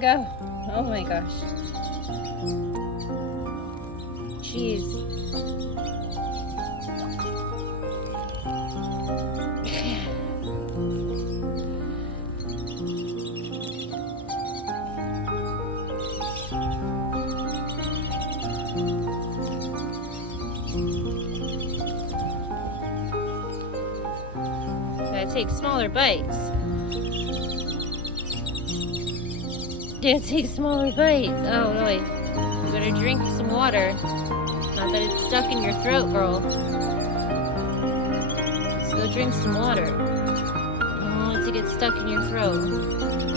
Go. Oh my gosh. Jeez. Gotta take smaller bites. Gotta take smaller bites. Oh boy. You better drink some water. Not that it's stuck in your throat, girl. Let's go drink some water. I don't want it to get stuck in your throat.